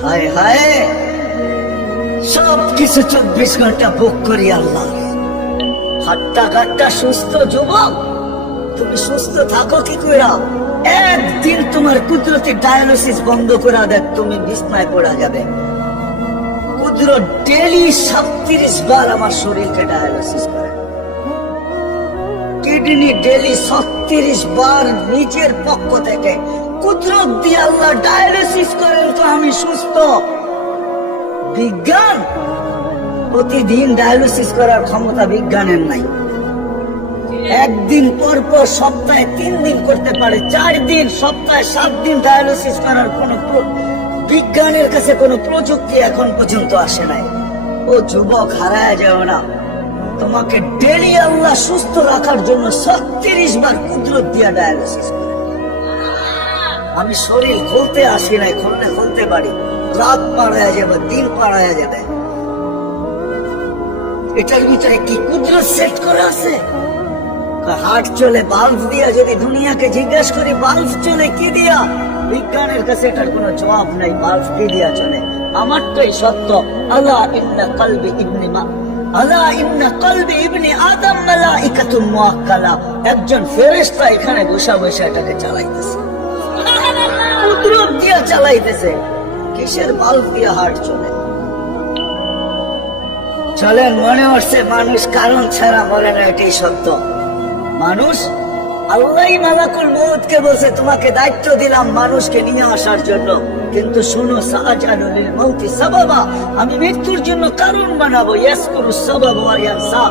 হায় হায়, সব কিছু 24 ঘন্টা ভোগ করি আল্লাহ। হাট্টা কাট্টা সুস্থ যুবক, তুমি সুস্থ থাকো কি করে? একদিন তোমার কুদরতি ডায়ালিসিস বন্ধ করে দেখ, তুমি বিছনায় পড়া যাবে। কুদরত ডেলি 37 বার আমার শরীরকে ডায়ালিসিস করে, কিডনি ডেলি 36 বার নিজের পক্ষ থেকে কুদরত দিয়ে আল্লাহ ডায়ালিসিস করেন, তো আমি সুস্থ। বিজ্ঞান প্রতিদিন ডায়ালিসিস করার ক্ষমতা বিজ্ঞানের নাই। একদিন পর পর সপ্তাহে 3 দিন করতে পারে, 4 দিন, সপ্তাহে 7 দিন ডায়ালিসিস করার কোন বিজ্ঞানের কাছে কোনো প্রযুক্তি এখন পর্যন্ত আসে নাই। ও যুবক, হারায় যাও না, তোমাকে ডেলি আল্লাহ সুস্থ রাখার জন্য 36 বার কুদরত দিয়া ডায়ালিসিস করে। আমি শরীর খুলতে আসি নাই, খুলতে পারি, রাত পাড়ায়া যাবে, দিন পাড়ায়া যাবে। এটার ভিতরে কি কুদরত সেট করে আছে? হার্ট চলে বাল্ব দিয়া, যদি দুনিয়াকে জিজ্ঞেস করি বাল্ব চলে কি দিয়া, বিজ্ঞানের কাছে এটার কোনো জবাব নাই, বাল্ব কি দিয়া চলে। আমার তো এই সত্য, আলা ইন্না কলবি ইবনি আদম মালাইকাতুন মুআক্কালা, একজন ফেরেশতা এখানে বসা বসা এটাকে চালাইতেছে, কুদরত দিয়া চালাইতেছে। কিসের বাল্ব দিয়া হার্ট চলে? চলেন, মনে হচ্ছে মানুষ কারণ ছাড়া মরে না, এটাই সত্য। মানুষ, আল্লাহ মালাকুল মউতকে বলছে তোমাকে দায়িত্ব দিলাম মানুষকে নিয়ে আসার জন্য, কিন্তু শুনো, সাআজালু লিল মাউতি সাবাবা, আমি মৃত্যুর জন্য কারণ বানাবো। ইয়াসকুরুস সাবাব ওয়া ইয়ানসা,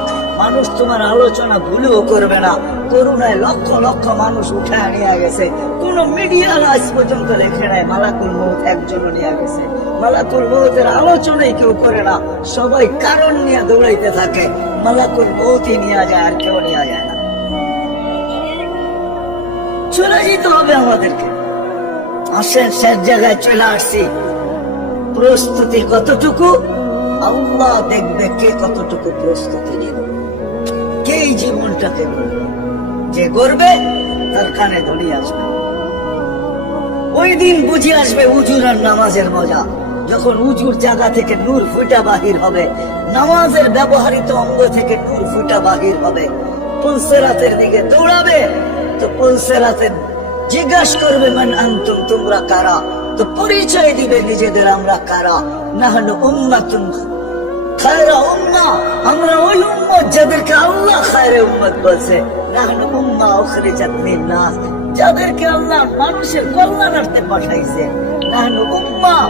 মানুষ তোমার আলোচনা ভুলেও করবে না। করুণায় লক্ষ লক্ষ মানুষ উঠায় নিয়ে গেছে, কোন মিডিয়া আজ পর্যন্ত লেখে নাই মালাকুল মউত একজনও নিয়ে গেছে। মালাকুল মউতের আলোচনাই কেউ করে না, সবাই কারণ নিয়ে দৌড়াইতে থাকে। মালাকুল মউতই নিয়ে যায়, আর কেউ নিয়ে যায় না। চলে যেতে হবে আমাদেরকে। আসেন, শেষ জায়গায় চলে আসছি। প্রস্তুতি কতটুকু আল্লাহ দেখবে, কে কতটুকু প্রস্তুতি নেবে, কে এই জীবনটাকে করবে। যে করবে তার কানে ধনী আসবে। ওই দিন বুঝে আসবে উজুর আর নামাজের মজা, যখন উজুর জায়গা থেকে নূর ফুটা বাহির হবে, নামাজের ব্যবহৃত অঙ্গ থেকে নূর ফুটা বাহির হবে। পুলসেরাতের দিকে দৌড়াবে, তো পুলসেরাতে জিজ্ঞাসা করবে মান আনতুম, তোমরা কারা? তো পরিচয় দিবে নিজেদের, আমরা কারা। নাহনু উম্মাতুন খায়রা উম্মাহ, আমরা ওই উম্মত যাদেরকে আল্লাহ খায়রে উম্মত বলছে। নাহনু উম্মাহ উখরিজাত লিন-নাস, যাদেরকে আল্লাহ মানুষের কল্যাণার্থে পাঠাইছে। নাহনু উম্মাহ